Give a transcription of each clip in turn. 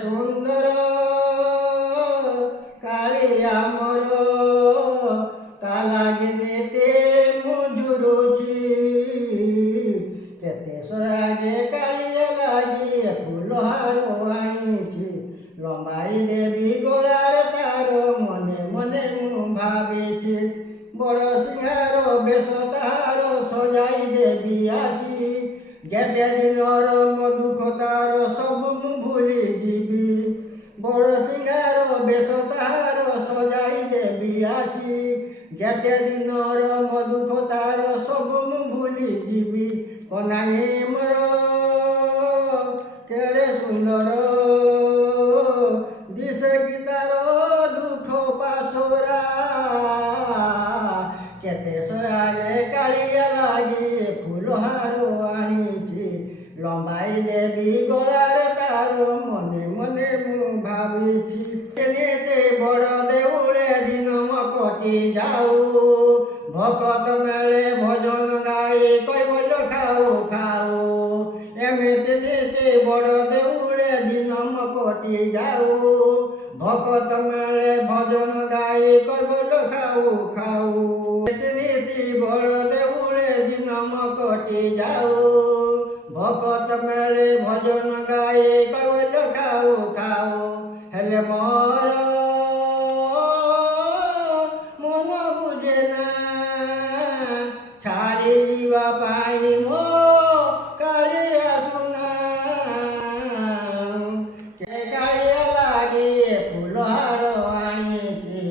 ସୁନ୍ଦର କାଳିଆ ମୋର ତା ଲାଗି ନିତେ ମୁଁ ଝୁରୁଛି। କେତେ ସରାଗେ କାଳିଆ ଲାଗି ଫୁଲହାର ଆଣିଛି। ଲମ୍ବାଇ ଦେବି ଗଳାରେ ତାର ମନେ ମନେ ମୁଁ ଭାବିଛି। ବଡ଼ ସିଂହାର ବେଶ ତାହାର ସଜାଇ ଦେବି ଆସି। ଯେତେ ଦିନର ମୋ ଦୁଃଖ ତାର ସବୁ ମୁଁ ଭୁଲି ଯିବି। ବଡ଼ ସିଂହାର ବେଶ ତାହାର ସଜାଇ ଦେବି ଆସି। ଯେତେ ଦିନର ମୋ ଦୁଃଖ ତାର ସବୁ ମୁଁ ଭୁଲି ଯିବି। କନାଇ ମୋର କେଡ଼େ ସୁନ୍ଦର ଦିଶେ କି ତାର ଦୁଃଖ ପାଶୋରା। କେତେ ସରାଗେ କାଳିଆ ଲାଗି ଫୁଲହାର ଆଣିଛି। ଲମ୍ବାଇ ଦେବି ଗଳାରେ ତାର ମନେ ମନେ ମୁଁ ଭାବିଛି। କେତେ ବଡ଼ ଦେଉଳେ ଦିନ ମୋ କଟି ଯାଉ। ଭକତ ମେଳେ ଭଜନ ଗାଇ କହିବଲ ଖାଉ ଖାଉ। ଏମିତି ନିତେ ବଡ଼ ଦେଉଳେ ଦିନ ମୋ କଟି ଯାଉ। ଭକତ ମେଳେ ଭଜନ ଗାଇ କହିବଲ ଖାଉ ଖାଉ। নীতি বড় দেউলে দিন কটি যাও। ভকত মেলে ভজন গাই কইল খাও খাও। হেলে মোর মন বুঝে না ছাড়ি যা পাই মো কালিয়া শুনা। কে কালিয়া লাগি ফুলহার আনিছি।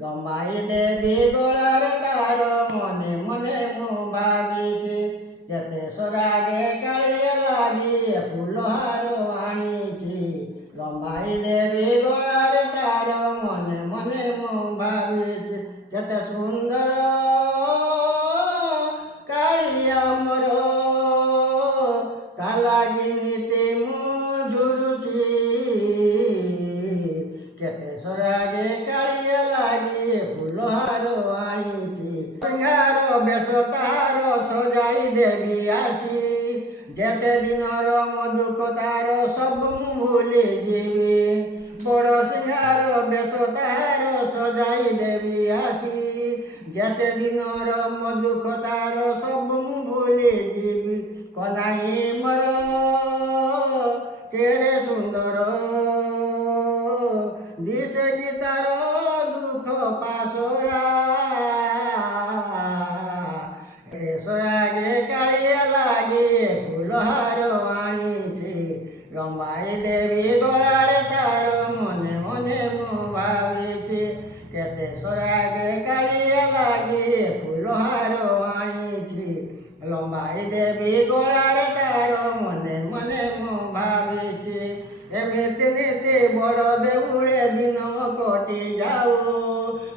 লম্বাই দেবী গলার তার মনে মনে মু ভাবিছি। কেতে সরাগে কালিয়া লাগি ফুলহার আনিছি। লম্বাই দেবী গলার তার মনে মনে মু ভাবিছি। কেতে সুন্দর কালিয়া মোর তা লাগি নিতে মু ঝুরুছি। কেতে সরাগে কালিয়া লাগি ফুলহার আনিছি। সিংহার বেশ তার সজাই দেবি আসি। যেতে দিনর মো দুঃখ তার সব মু ভুলি ଯିବି। বড় সিংহার বেশ তার সজাই দেবি আসি। যেতে দিনর মো দুঃখ তার সব মু ভুলি ଯିବି। কনাই মোর কেড়ে সুন্দর দিশে কি তার দুঃখ পাশোরা। সরাগে কালিয়া লাগি ফুলহার আনিছি। লম্বাই দেবী গলারে তার মনে মনে মু ভাবিছি। কেতে সরাগে কালিয়া লাগি ফুলহার আনিছি। লম্বাই দেবী গলারে তার মনে মনে মু ভাবিছি। এমিতি নীতি বড় দেউলে দিন কটি যাও।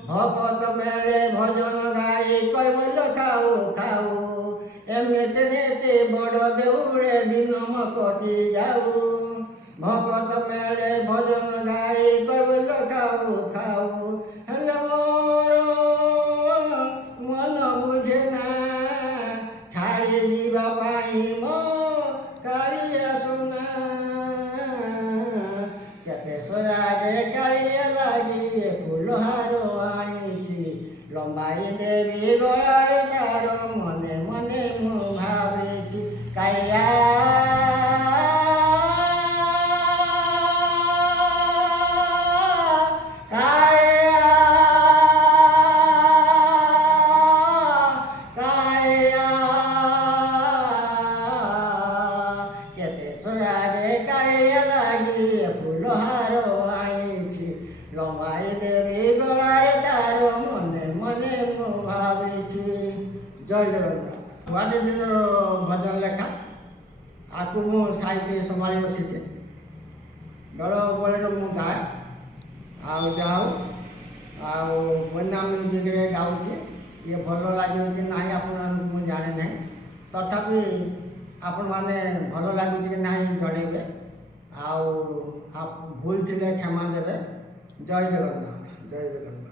ভকত মেলে ভজন গাই কইবল খাও খাও। এমিতি নীতি বড় দেউলে দিন কটি যাও। ভকত মেলে ভজন গাই কইবল খাও খাও। হেলে মোর মন বুঝে না ছাড়ি যা পাই মো কালিয়া শুনা। কেতে সরাগে কালিয়া লাগি ফুলহার আনিছি। লম্বাই দেবী গলারে তার মনে মনে মু ভাবিছি। কালিয়া কালিয়া কালিয়া কেতে সরাগে কালিয়া লাগি ফুলহার আনিছি। লম্বাই দেবী গলারে তার মনে মনে মু ভাবিছি। জয় জগন্নাথ। ওয়ার্ড দিনর ভজন লেখা আকু মু সাইকে সম্ভাଳି ରଖିଛି। ଦଳ ବଳରେ ମୁଁ ଗାଏ ଆଉ ଯାଉ ଆଉ ବନ୍ୟା ମ୍ୟୁଜିକ୍ରେ ଗାଉଛି। ଇଏ ଭଲ ଲାଗିବ କି ନାହିଁ ଆପଣମାନଙ୍କୁ ମୁଁ ଜାଣେ ନାହିଁ। ତଥାପି ଆପଣମାନେ ଭଲ ଲାଗୁଛି କି ନାହିଁ ଜଣେଇବେ। ଆଉ ଭୁଲ ଥିଲେ କ୍ଷମା ଦେବେ। ଜୟ ଜଗନ୍ନାଥ ଜୟ ଜଗନ୍ନାଥ।